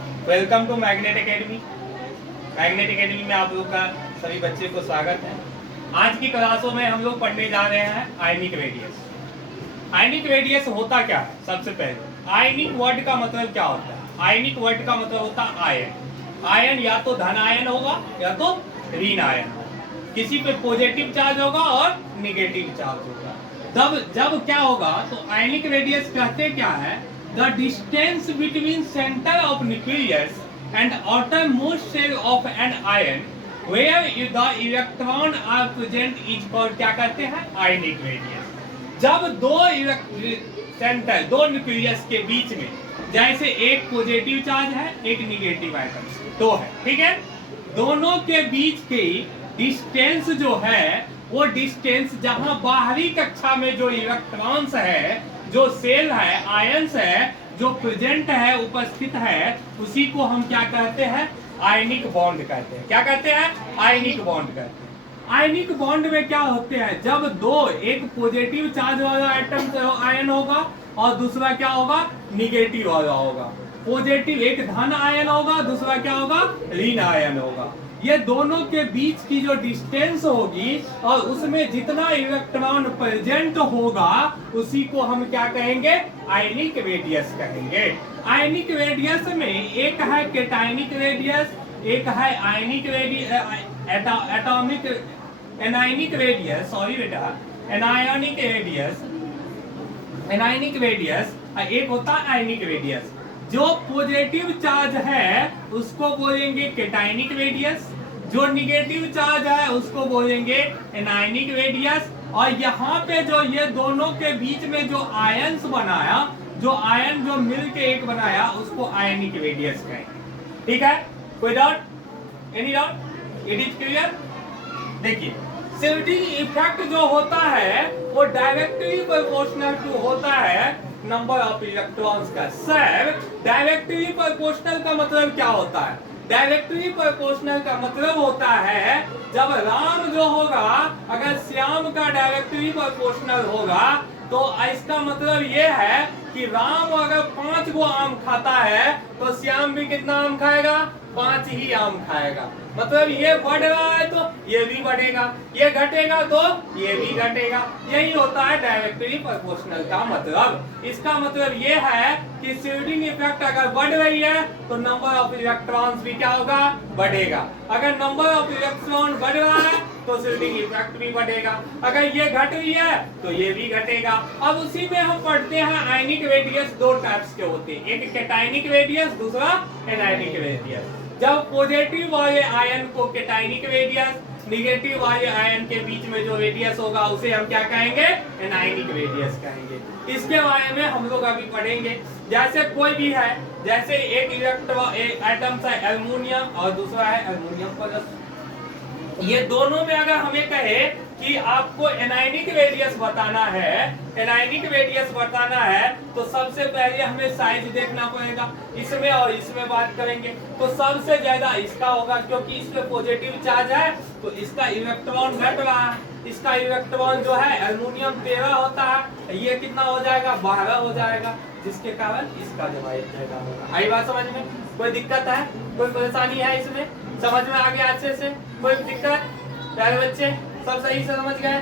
Welcome to magnet academy. Magnet academy में आप लोग का सभी बच्चे को स्वागत है। आज की क्लासों में हम लोग पढ़ने जा रहे हैं आयनिक रेडियस। आयनिक रेडियस होता क्या है? सबसे पहले आयनिक वर्ड का मतलब क्या होता है? आयनिक वर्ड का मतलब होता है आयन। आयन या तो धन आयन होगा या तो ऋण आयन होगा। किसी पे पॉजिटिव चार्ज होगा और निगेटिव चार्ज होगा। जब क्या होगा तो आयनिक रेडियस कहते क्या है? The distance between center of nucleus and outermost shell of an ion where the electron are present is called क्या कहते हैं? Ionic radius. जब दो न्यूक्लियस के बीच में, जैसे एक पॉजिटिव चार्ज है एक निगेटिव आइटम दो है, ठीक है, दोनों के बीच की डिस्टेंस जो है वो डिस्टेंस जहां बाहरी कक्षा में जो इलेक्ट्रॉन्स है, जो सेल है, आयंस है, जो प्रेजेंट है, उपस्थित है, उसी को हम क्या कहते हैं? आयनिक बॉन्ड कहते हैं। क्या कहते हैं? आयनिक बॉन्ड कहते हैं। आयनिक बॉन्ड में क्या होते हैं? जब दो, एक पॉजिटिव चार्ज वाला आइटम आयन होगा और दूसरा क्या होगा? निगेटिव वाला होगा। पॉजिटिव एक धन आयन होगा, दूसरा क्या होगा? ऋण आयन होगा। ये दोनों के बीच की जो डिस्टेंस होगी और उसमें जितना इलेक्ट्रॉन प्रेजेंट होगा उसी को हम क्या कहेंगे? आयनिक रेडियस कहेंगे। आयनिक रेडियस में एक है कैटायनिक रेडियस, एक है ionic radius, atomic anionic radius, sorry बेटा, एनायनिक रेडियस, एनायनिक रेडियस, एक होता है आयनिक रेडियस। जो पॉजिटिव चार्ज है उसको बोलेंगे कैटायनिक रेडियस, जो निगेटिव चार्ज है उसको बोलेंगे एनायनिक रेडियस। और यहाँ पे जो ये दोनों के बीच में जो आयंस बनाया, जो आयन जो मिल के एक बनाया, उसको आयनिक रेडियस कहेंगे। ठीक है? कोई doubt? Any doubt? It is clear? देखिए, शिल्डिंग इफेक्ट जो होता है वो डायरेक्टली प्रोपोर्शनल टू होता है नंबर ऑफ इलेक्ट्रॉन्स का। सर, डायरेक्टली प्रोपोर्शनल का मतलब क्या होता है? डायरेक्टली प्रोपोर्शनल का मतलब होता है जब राम जो होगा, अगर श्याम का डायरेक्टली प्रोपोर्शनल होगा तो इसका मतलब ये है कि राम अगर 5 गो आम खाता है तो श्याम भी कितना आम खाएगा? 5 ही आम खाएगा। मतलब ये बढ़ रहा है तो ये भी बढ़ेगा, ये घटेगा तो ये भी घटेगा। यही होता है डायरेक्टली प्रोपोर्शनल का मतलब। इसका मतलब ये है कि शिल्डिंग इफेक्ट अगर बढ़ रही है तो नंबर ऑफ इलेक्ट्रॉन्स भी क्या होगा? बढ़ेगा। अगर नंबर ऑफ इलेक्ट्रॉन बढ़ रहा है तो शिल्डिंग इफेक्ट भी बढ़ेगा। अगर ये घट रही है तो ये भी घटेगा। अब उसी में हम पढ़ते हैं आयनिक रेडियस दो टाइप्स के होते हैं, एक कैटायनिक रेडियस, दूसरा एनायनिक रेडियस। जब पॉजिटिव वाले आयन को कैटायनिक रेडियस, निगेटिव वाले आयन के बीच में जो रेडियस होगा उसे हम क्या कहेंगे? एनायनिक रेडियस कहेंगे। इसके बारे में हम लोग अभी पढ़ेंगे। जैसे कोई भी है, जैसे एक इलेक्ट्रॉन, एक एटम है एल्युमिनियम और दूसरा है एल्युमिनियम प्लस। ये दोनों में अगर हमें कहे कि आपको एनायनिक रेडियस बताना है, एनायनिक रेडियस बताना है, तो सबसे पहले हमें साइज देखना पड़ेगा। इसमें और इसमें बात करेंगे तो सबसे ज्यादा इसका होगा, क्योंकि इसमें पॉजिटिव चार्ज है तो इसका इलेक्ट्रॉन घट रहा है। इसका इलेक्ट्रॉन जो है एल्युमिनियम 13 होता है, ये कितना हो जाएगा? 12 हो जाएगा, जिसके कारण इसका जवाब पैदा होगा। आई बात समझ में? कोई दिक्कत है? कोई परेशानी है इसमें? समझ में आ गया अच्छे से? कोई दिक्कत? प्यारे बच्चे सब सही से समझ गए?